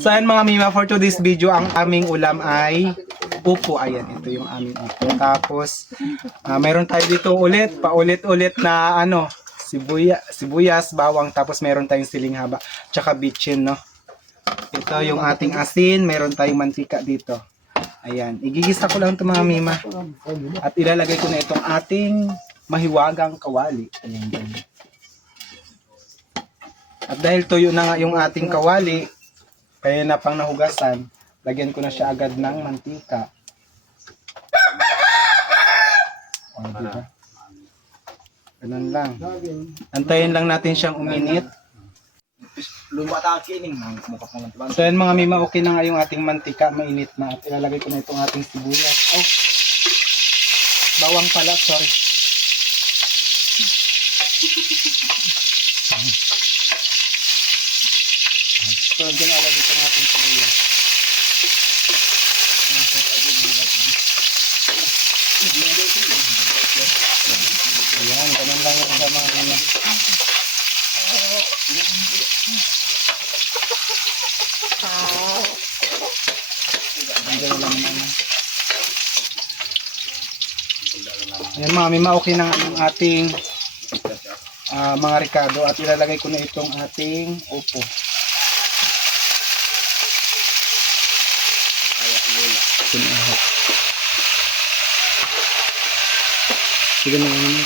So ayan mga mima, for today's video, ang aming ulam ay upo. Ayan, ito yung aming upo. Tapos, meron tayo dito ulit, paulit-ulit na sibuyas, bawang, tapos meron tayong siling haba, tsaka bitchin, no? Ito yung ating asin, meron tayong mantika dito. Ayan, igigisa ko lang ito mga mima. At ilalagay ko na itong ating mahiwagang kawali. Ayan, ayan. At dahil tuyo na nga yung ating kawali, kaya na pang nahugasan, lagyan ko na siya agad ng mantika. O, diba? Ganun lang. Antayin lang natin siyang uminit. So yan mga mima, okay na nga yung ating mantika, mainit na. At ilalagay ko na itong ating sibuyas. Oh, bawang pala, sorry. So, dyan alagay itong ating sibuyas. Ayan, ganun lang yung sa mga mima. Ayan mga mima, okay na nga yung ating mga ricado at ilalagay ko na itong ating upo. Sige na naman.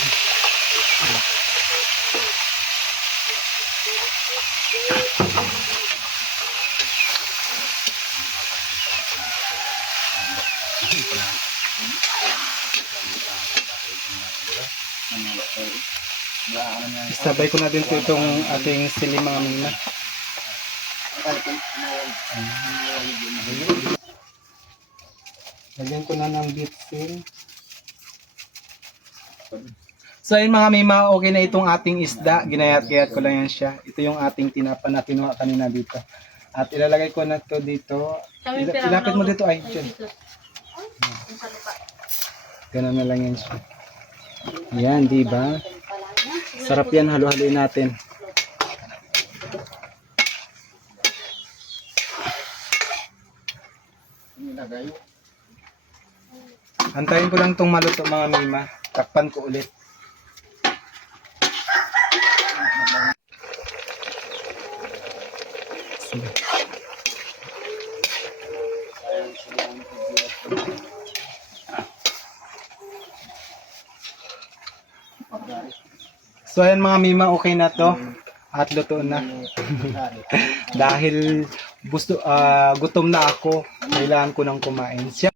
Sabay ko na din po itong ating sili mga mima. Lagyan ko na ng bitsin. So ayun mga mima, okay na itong ating isda. Ginayat-gayat ko lang yan siya. Ito yung ating tinapa na kinuha kanina dito. At ilalagay ko na to dito. Ilapit mo dito ay dyan. Ganun na lang yan siya. Yan, diba? Sarap yan, halo-haloin natin. Antayin ko lang itong maluto mga mima. Takpan ko ulit. So ayan mga mima, okay na to. At luto na. Dahil gutom na ako, kailangan ko nang kumain.